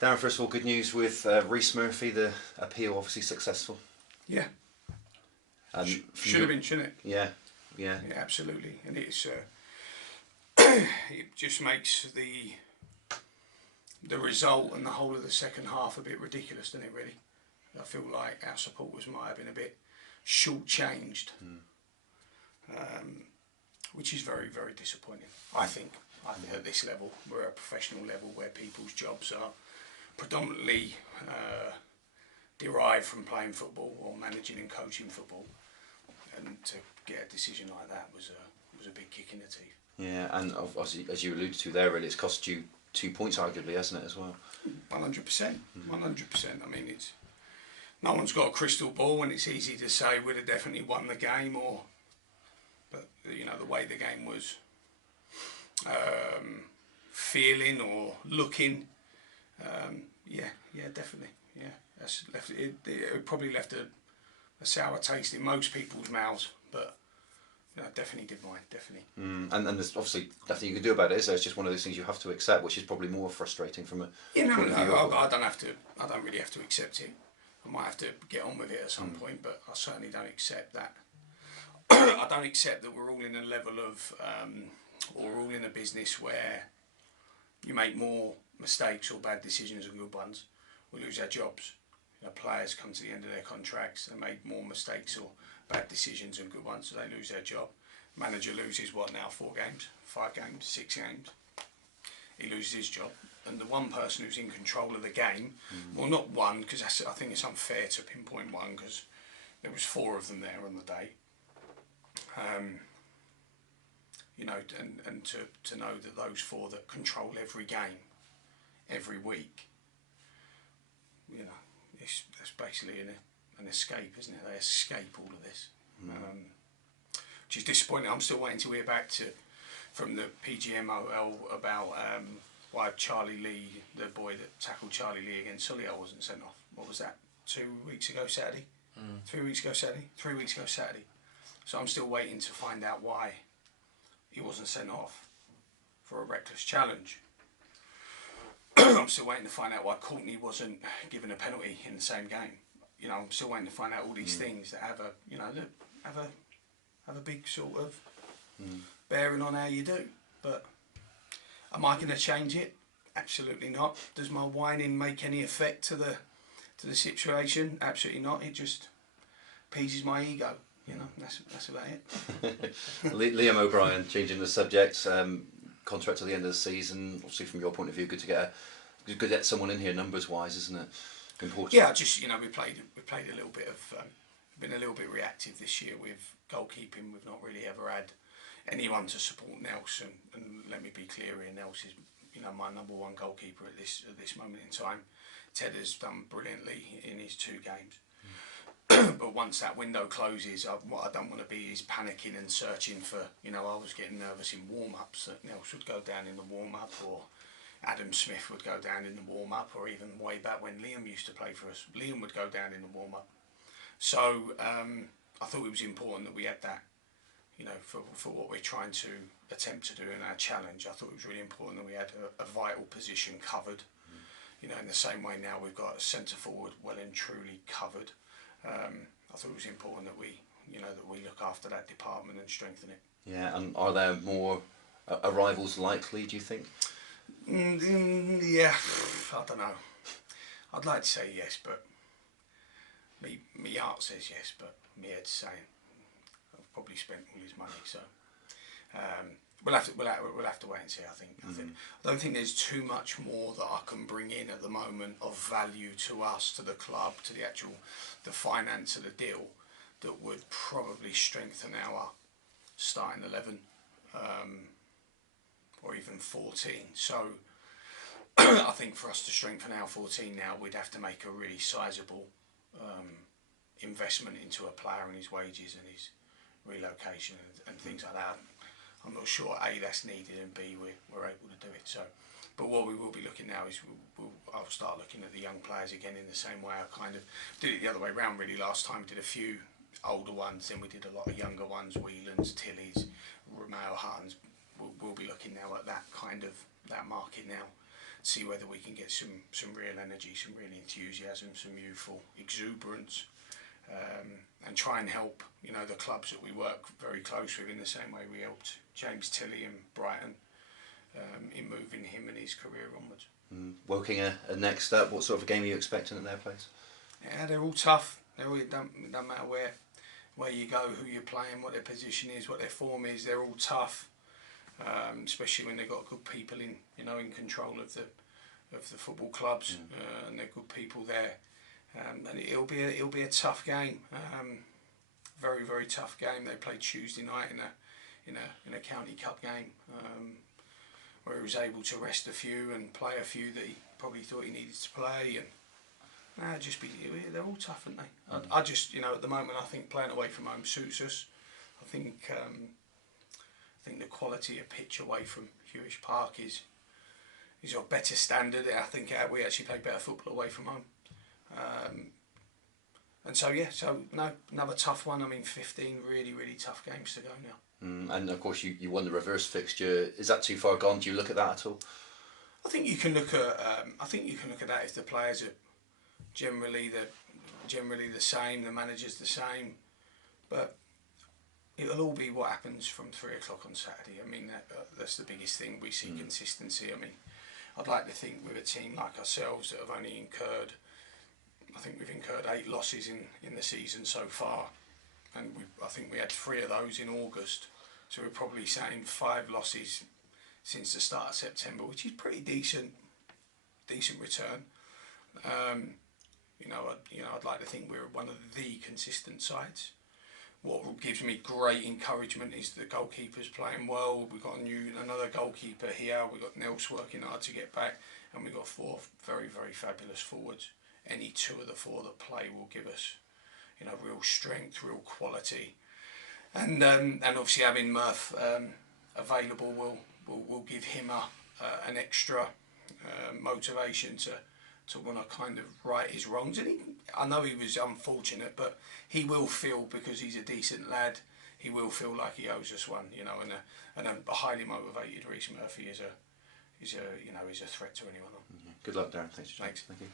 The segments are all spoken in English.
Darren, first of all, good news with Rhys Murphy. The appeal obviously successful. Yeah. Should have been, shouldn't it? Yeah, yeah. Yeah, absolutely. And it's it just makes the result and the whole of the second half a bit ridiculous, doesn't it? Really, I feel like our supporters might have been a bit short-changed, which is very, very disappointing. I think at this level, we're at a professional level where people's jobs are predominantly derived from playing football or managing and coaching football, and to get a decision like that was a big kick in the teeth. Yeah, and obviously, as you alluded to there, really, it's cost you 2 points, arguably, hasn't it, as well? 100%. 100%. I mean, it's no one's got a crystal ball, and it's easy to say we'd have definitely won the game, but you know, the way the game was feeling or looking, yeah, definitely, yeah. That's left it probably left a sour taste in most people's mouths, but definitely did mine, definitely. And there's obviously nothing you can do about it, is there? It's just one of those things you have to accept, which is probably more frustrating from a point of view. I don't really have to accept it. I might have to get on with it at some point, but I certainly don't accept that. I don't accept that we're all in a level of, or we're all in a business where you make more mistakes or bad decisions than good ones, we lose our jobs. You know, players come to the end of their contracts, they make more mistakes or bad decisions than good ones, so they lose their job. Manager loses what now? 4 games, 5 games, 6 games. He loses his job, and the one person who's in control of the game, well, not one, because I think it's unfair to pinpoint one, because there was 4 of them there on the day. You know, and to know that those 4 that control every game, every week, you know, that's basically an escape, isn't it? They escape all of this, which is disappointing. I'm still waiting to hear back from the PGMOL about why Charlie Lee, the boy that tackled Charlie Lee against Solihull, wasn't sent off. What was that? 2 weeks ago Saturday? 3 weeks ago Saturday? 3 weeks ago Saturday. So I'm still waiting to find out why he wasn't sent off for a reckless challenge. I'm still waiting to find out why Courtney wasn't given a penalty in the same game. You know, I'm still waiting to find out all these things that have a big sort of bearing on how you do. But am I going to change it? Absolutely not. Does my whining make any effect to the situation? Absolutely not. It just appeases my ego. You know, that's about it. Liam O'Brien, changing the subject, contract to the end of the season. Obviously, from your point of view, good to get someone in here numbers wise, isn't it? Important. Yeah, just we played a little bit of been a little bit reactive this year with goalkeeping. We've not really ever had anyone to support Nelson, and let me be clear here, Nelson is my #1 goalkeeper at this moment in time. Ted has done brilliantly in his 2 games. But once that window closes, what I don't want to be is panicking and searching for, I was getting nervous in warm-ups that Nels would go down in the warm-up, or Adam Smith would go down in the warm-up, or even way back when Liam used to play for us, Liam would go down in the warm-up. So I thought it was important that we had that, for what we're trying to attempt to do in our challenge. I thought it was really important that we had a vital position covered. In the same way now we've got a centre-forward well and truly covered. I thought it was important that we look after that department and strengthen it. Yeah, and are there more arrivals likely, do you think? Yeah, I don't know. I'd like to say yes, but me heart says yes, but me head's saying I've probably spent all his money, so we'll have to wait and see. I don't think there's too much more that I can bring in at the moment of value to us, to the club, to the finance of the deal, that would probably strengthen our starting 11, or even 14. So I think for us to strengthen our 14 now, we'd have to make a really sizable investment into a player and his wages and his relocation and things like that. I'm not sure A, that's needed, and B, we're able to do it. So, but what we will be looking now is I'll start looking at the young players again in the same way I kind of did it the other way round really last time. Did a few older ones, then we did a lot of younger ones, Whelans, Tillies, Romeo Huttons. We'll be looking now at that market now, see whether we can get some real energy, some real enthusiasm, some youthful exuberance, and try and help, you know, the clubs that we work very close with in the same way we helped James Tilley and Brighton in moving him and his career onwards. Woking a next up, what sort of a game are you expecting at their place? Yeah, they're all tough. It don't matter where you go, who you're playing, what their position is, what their form is. They're all tough, especially when they've got good people in control of the football clubs, and they're good people there. And it'll be a tough game, very very tough game. They played Tuesday night in a county cup game, where he was able to rest a few and play a few that he probably thought he needed to play. And they're all tough, aren't they? I just, at the moment, I think playing away from home suits us. I think the quality of pitch away from Hewish Park is of better standard. I think we actually play better football away from home. Another tough one. I mean, 15 really, really tough games to go now. And of course, you won the reverse fixture. Is that too far gone? Do you look at that at all? I think you can look at. That if the players are generally the same, the manager's the same, but it'll all be what happens from 3 o'clock on Saturday. I mean, that's the biggest thing. We see consistency. I mean, I'd like to think with a team like ourselves that have only incurred, I think we've incurred 8 losses in the season so far, and I think we had 3 of those in August, so we're probably saying 5 losses since the start of September, which is pretty decent return. I'd like to think we're one of the consistent sides. What gives me great encouragement is the goalkeeper's playing well. We've got another goalkeeper here. We've got Nels working hard to get back, and we've got 4 very, very fabulous forwards. Any 2 of the 4 that play will give us, real strength, real quality, and obviously having Murph available will give him an extra motivation to want to kind of right his wrongs. And I know he was unfortunate, but he will feel, because he's a decent lad, he will feel like he owes us one, and a highly motivated Reece Murphy is a threat to anyone. Good luck, Darren. Thanks. Thanks. Thank you.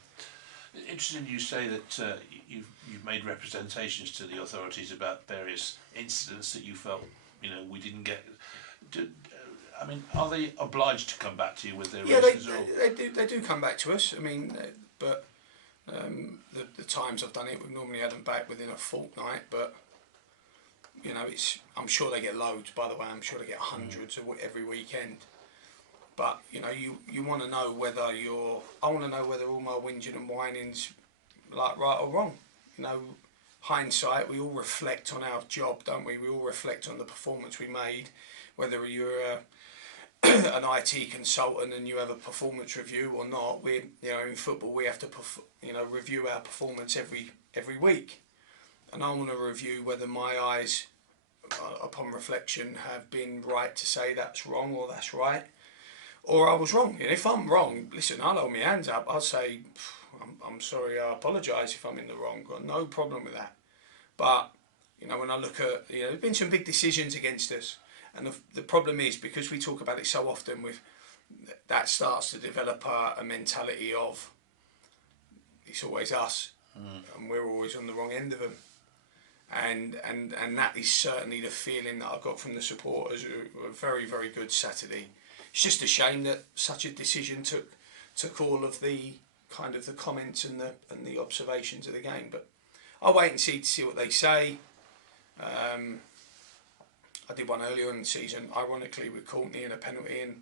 Interesting you say that you've made representations to the authorities about various incidents that you felt we didn't get. Are they obliged to come back to you with their reasons? They do come back to us. I mean, but the times I've done it, we've normally had them back within a fortnight. But I'm sure they get loads. By the way, I'm sure they get hundreds every weekend. But you want to know whether I want to know whether all my whinging and whining's like right or wrong. Hindsight, we all reflect on our job, don't we? We all reflect on the performance we made. Whether you're an IT consultant and you have a performance review or not, in football we have to review our performance every week, and I want to review whether my eyes, upon reflection, have been right to say that's wrong or that's right, or I was wrong. And if I'm wrong, listen, I'll hold my hands up. I'll say, I'm sorry, I apologise if I'm in the wrong. Got no problem with that. But when I look at, there's been some big decisions against us. And the problem is, because we talk about it so often, that starts to develop a mentality of it's always us, and we're always on the wrong end of them. And that is certainly the feeling that I got from the supporters, who were very, very good Saturday. It's just a shame that such a decision took all of the kind of the comments and the observations of the game. But I'll wait and see what they say. I did one earlier in the season, ironically, with Courtney and a penalty, and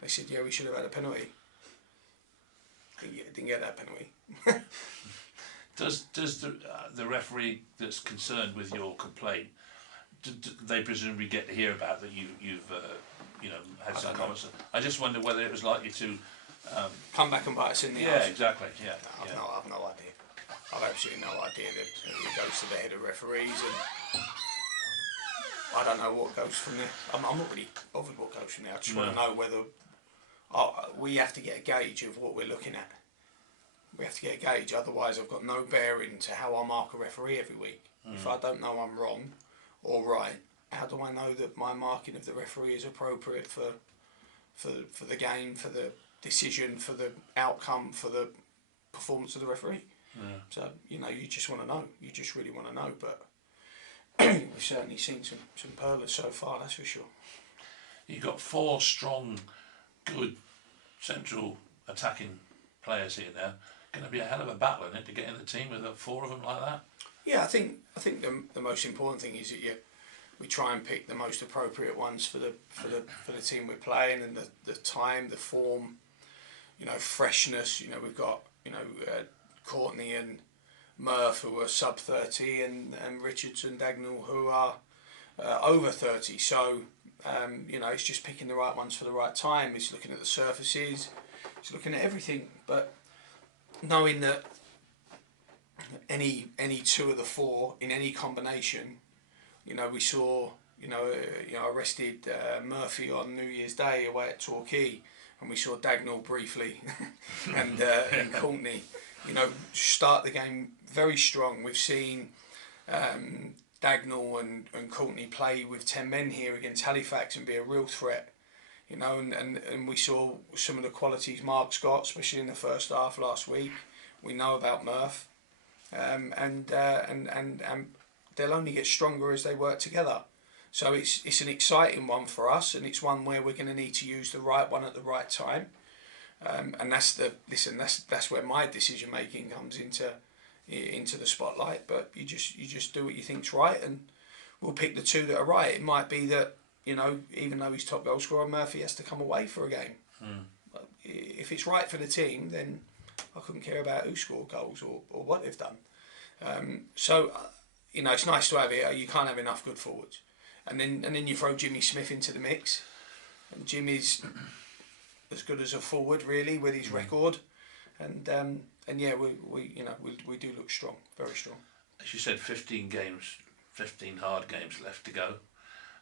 they said, yeah, we should have had a penalty. Didn't get that penalty. Does the referee that's concerned with your complaint, do they presumably get to hear about that you've had some comments? I just wonder whether it was likely to come back and bite us in the ass. Yeah, exactly. Yeah. I've no idea. I've absolutely no idea that it goes to the head of referees, and I don't know what goes from there. I'm not really bothered what goes from there. I just want to know whether we have to get a gauge of what we're looking at. We have to get a gauge, otherwise I've got no bearing to how I mark a referee every week. If I don't know I'm wrong or right, how do I know that my marking of the referee is appropriate for the game, for the decision for the outcome for the performance of the referee. Yeah. So you just want to know. You just really want to know. But we've certainly seen some pearlers so far. That's for sure. You've got 4 strong, good central attacking players here now. Going to be a hell of a battle in it to get in the team with 4 of them like that. Yeah, I think the most important thing is that we try and pick the most appropriate ones for the team we're playing, and the time, the form, freshness. We've got Courtney and Murph who are sub 30, and Richardson, Dagnall who are over 30. So it's just picking the right ones for the right time. It's looking at the surfaces, it's looking at everything, but knowing that any 2 of the 4 in any combination, we saw, arrested Murphy on New Year's Day away at Torquay, and we saw Dagnall briefly, and Courtney, start the game very strong. We've seen Dagnall and Courtney play with 10 men here against Halifax and be a real threat. And we saw some of the qualities Mark's got, especially in the first half last week. We know about Murph, and they'll only get stronger as they work together. So it's an exciting one for us, and it's one where we're going to need to use the right one at the right time. And that's where my decision making comes into the spotlight. But you just do what you think's right, and we'll pick the 2 that are right. It might be that, even though he's top goal scorer, Murphy has to come away for a game. But if it's right for the team, then I couldn't care about who scored goals or what they've done. It's nice to have it. You can't have enough good forwards, and then you throw Jimmy Smith into the mix, and Jimmy's as good as a forward really with his record, and yeah, we do look strong, very strong. As you said, 15 hard games left to go.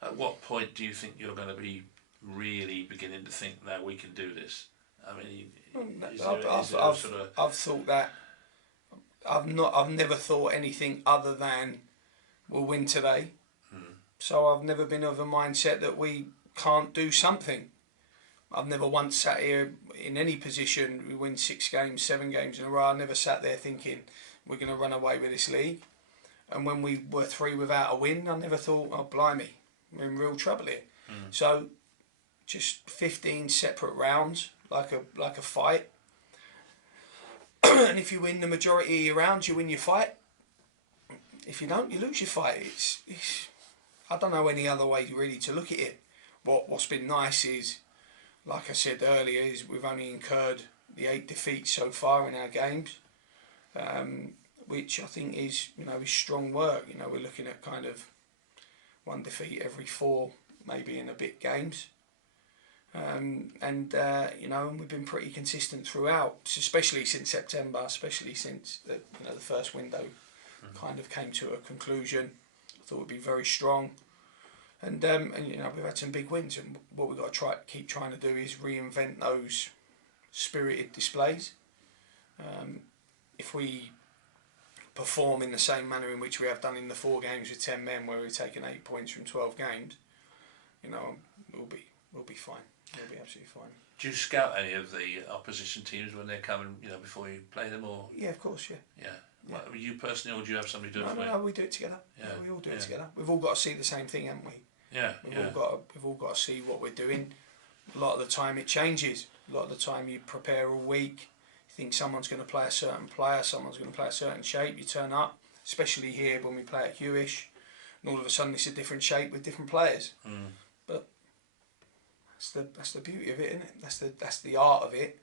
At what point do you think you're going to be really beginning to think, now we can do this? I mean, I've thought that. I've never thought anything other than we'll win today. So I've never been of a mindset that we can't do something. I've never once sat here in any position, we win 6 games, 7 games in a row. I never sat there thinking we're going to run away with this league. And when we were 3 without a win, I never thought, oh blimey, we're in real trouble here. So just 15 separate rounds, like a fight. And if you win the majority of your rounds, you win your fight. If you don't, you lose your fight. It's I don't know any other way really to look at it. What's been nice is, like I said earlier, is we've only incurred the 8 defeats so far in our games, which I think is is strong work. We're looking at kind of 1 defeat every 4, maybe in a bit games. And we've been pretty consistent throughout, especially since September, especially since the first window kind of came to a conclusion. I thought we'd be very strong, and we've had some big wins, and what we've got to keep trying to do is reinvent those spirited displays. If we perform in the same manner in which we have done in the 4 games with 10 men, where we've taken 8 points from 12 games, we'll be fine. We'll be absolutely fine. Do you scout any of the opposition teams when they're coming, before you play them, or? Yeah, of course, yeah. Yeah. Well, you personally, or do you have somebody do it for you? No, we do it together. Yeah, we all do it together. We've all got to see the same thing, haven't we? Yeah. We've all got to see what we're doing. A lot of the time it changes. A lot of the time you prepare all week. You think someone's going to play a certain player, someone's going to play a certain shape. You turn up, especially here when we play at Hewish, and all of a sudden it's a different shape with different players. But that's the beauty of it, isn't it? That's the art of it.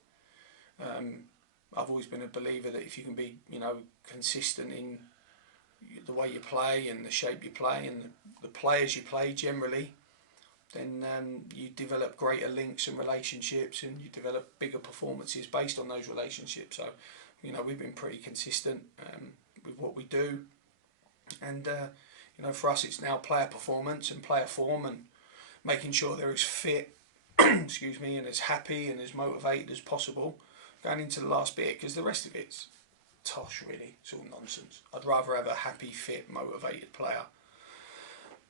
I've always been a believer that if you can be, consistent in the way you play and the shape you play and the players you play generally, then you develop greater links and relationships, and you develop bigger performances based on those relationships. So, we've been pretty consistent with what we do, and for us it's now player performance and player form, and making sure they're as fit, excuse me, and as happy and as motivated as possible going into the last bit, because the rest of it's tosh really. It's all nonsense. I'd rather have a happy, fit, motivated player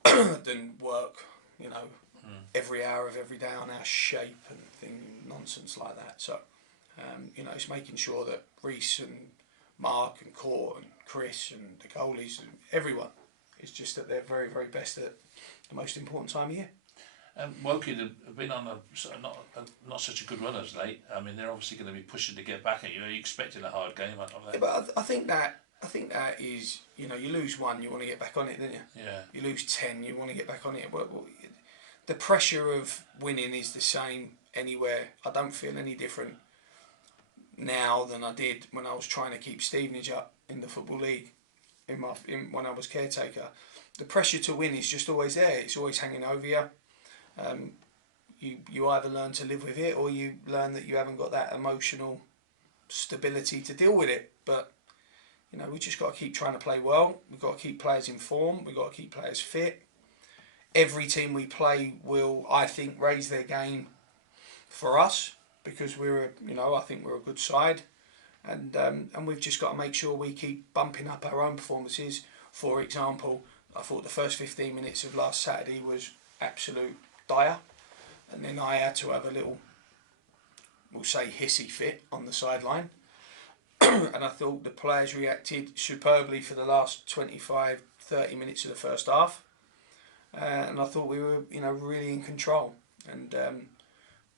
than work every hour of every day on our shape and nonsense like that. So, you know, it's making sure that Reece and Mark and Court and Chris and the goalies and everyone is just at their very, very best at the most important time of year. Woking have been on not such a good run as late. I mean, they're obviously going to be pushing to get back at you. Are you expecting a hard game? Yeah, but I think that is, you know, you lose one, you want to get back on it, don't you? Yeah. You lose 10, you want to get back on it. Well, the pressure of winning is the same anywhere. I don't feel any different now than I did when I was trying to keep Stevenage up in the Football League when I was caretaker. The pressure to win is just always there. It's always hanging over you. You either learn to live with it or you learn that you haven't got that emotional stability to deal with it. But, you know, we just got to keep trying to play well. We've got to keep players in form. We've got to keep players fit. Every team we play will, I think, raise their game for us because I think we're a good side. And we've just got to make sure we keep bumping up our own performances. For example, I thought the first 15 minutes of last Saturday was absolute dire, and then I had to have a little, we'll say, hissy fit on the sideline. And I thought the players reacted superbly for the last 25-30 minutes of the first half, and I thought we were, you know, really in control. And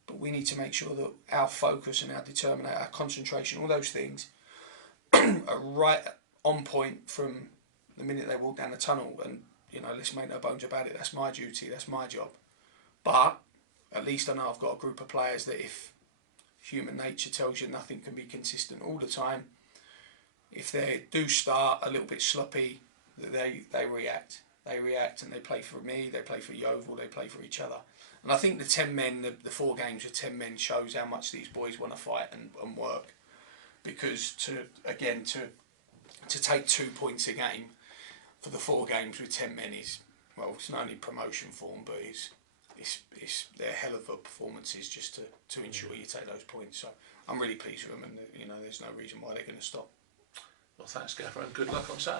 but we need to make sure that our focus and our determination, our concentration, all those things are right on point from the minute they walk down the tunnel. And, you know, let's make no bones about it, that's my duty, that's my job. But at least I know I've got a group of players that, if human nature tells you nothing can be consistent all the time, if they do start a little bit sloppy, they react. They react and they play for me, they play for Yeovil, they play for each other. And I think the 10 men, the 4 games with 10 men shows how much these boys want to fight and work. Because to take 2 points a game for the 4 games with 10 men is, well, it's not only promotion form, but it's they're hell of a performances just to ensure you take those points. So I'm really pleased with them, and, you know, there's no reason why they're going to stop. Well, thanks, Gaffer, and good luck on Saturday.